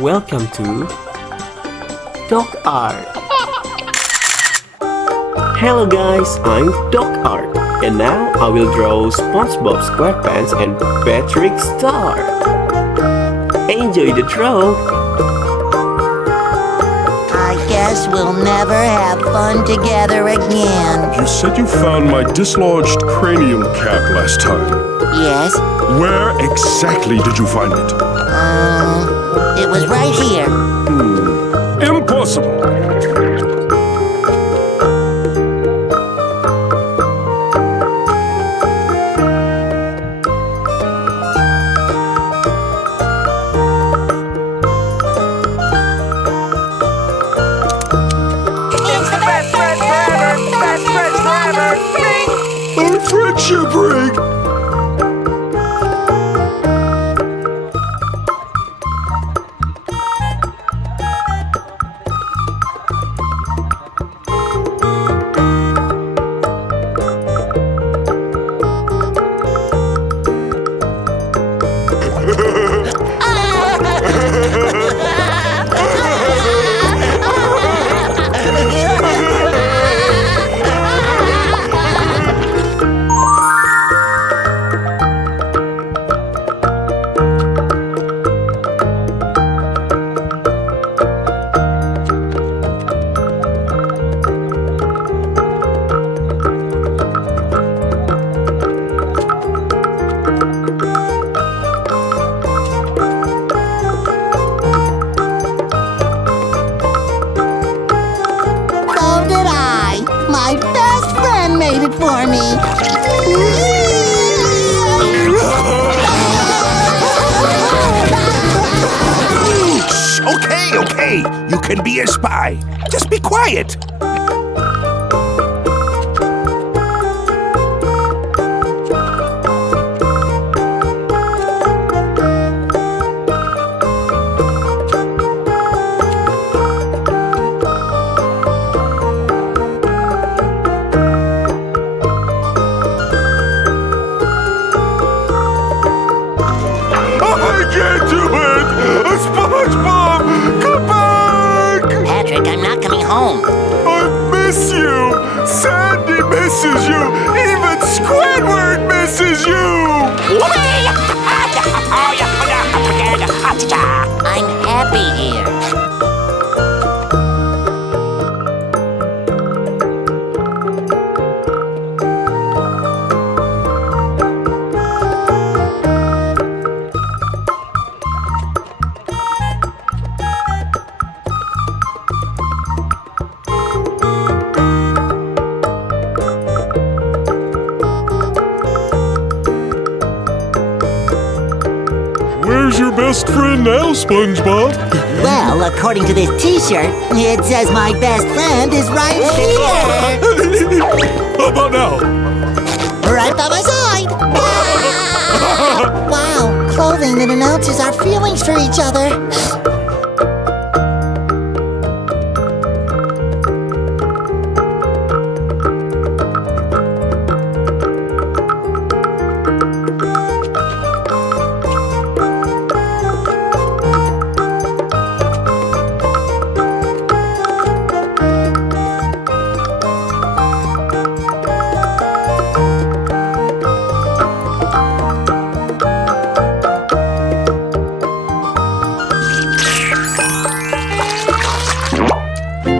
welcome to DocArt. Hello guys, I'm DocArt, and now I will draw Spongebob Squarepants and Patrick Star. Enjoy the draw! I guess we'll never have fun together again. You said you found my dislodged cranium cap last time. Yes? Where exactly did you find it? It was right here. Impossible! It's the best friend forever! Best friends forever! Ring! Our friendship ring! So did I. My best friend made it for me. Shh, okay. You can be a spy. Just be quiet. I can't do it! SpongeBob! Come back! Patrick, I'm not coming home. I miss you! Sandy misses you! Even Squidward misses you! I'm happy here. Where's your best friend now, SpongeBob? Well, according to this t-shirt, it says my best friend is right here. How about now? Right by my side. Wow, clothing that announces our feelings for each other.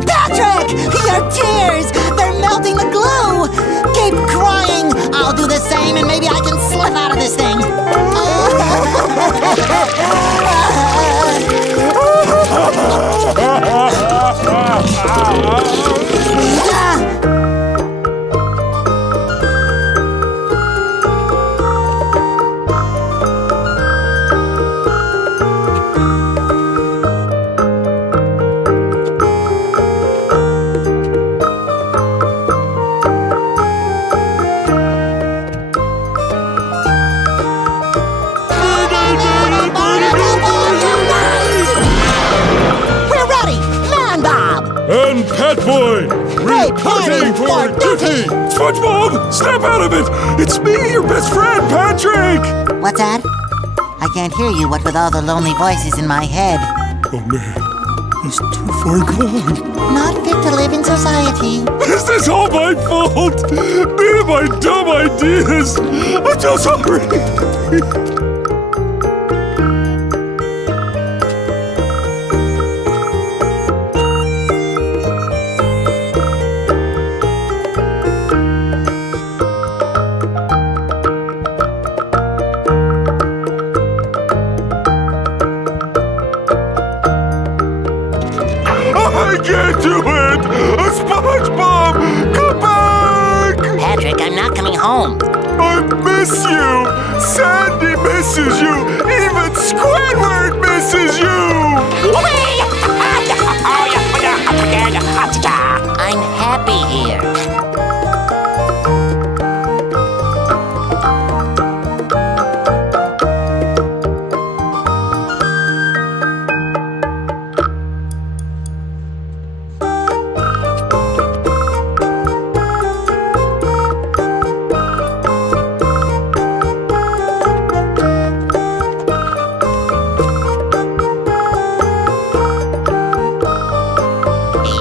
Patrick! Your tears! They're melting the glue! Keep crying! I'll do the same and maybe I can slip out of this thing. We're ready! Man Bob! And Pat Boy, Reporting for duty! SpongeBob, snap out of it! It's me, your best friend, Patrick! What's that? I can't hear you, what with all the lonely voices in my head. Oh man, he's too far gone. Not fit to live in society. Is this all my fault? Me and my dumb ideas. I'm so sorry. I can't do it! SpongeBob! Come back! Patrick, I'm not coming home. I miss you! Sandy misses you! Even Squidward misses you! I'm happy here.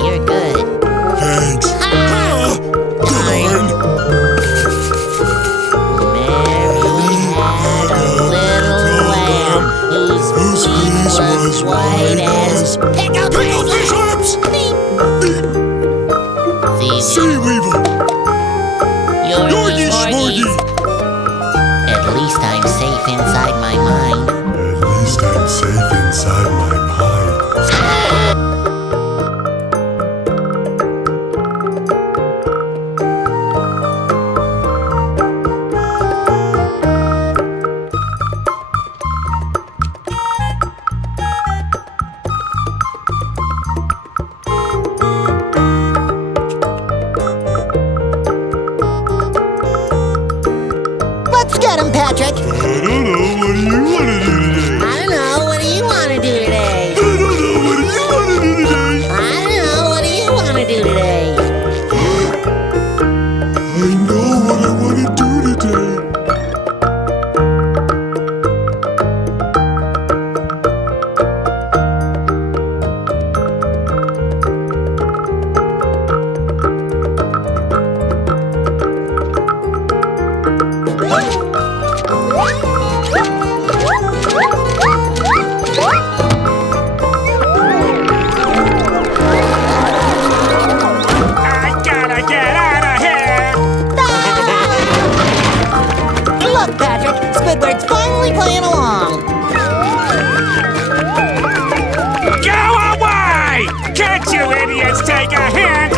You're good. Thanks. Darn! Mary had a little lamb whose fleece was white as pickle fish lips. Sea Weevil! Yorgie Smorgie! At least I'm safe inside my mind. At least I'm safe inside my mind. Let's get him, Patrick. I don't know. What do you want to do today? I don't know. What do you want to do today? I don't know. What do you want to do today? I don't know. What do you want to do today? I know what I want to do today. I gotta get out of here! Look, Patrick. Squidward's finally playing along. Go away! Can't you idiots take a hint?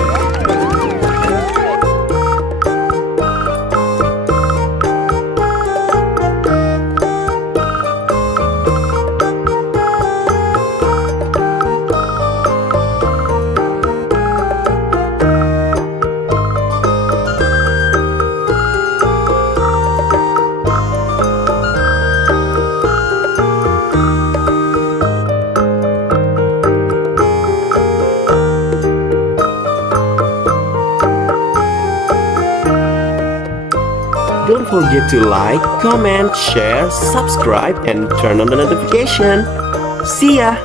Don't forget to like, comment, share, subscribe, and turn on the notification. See ya!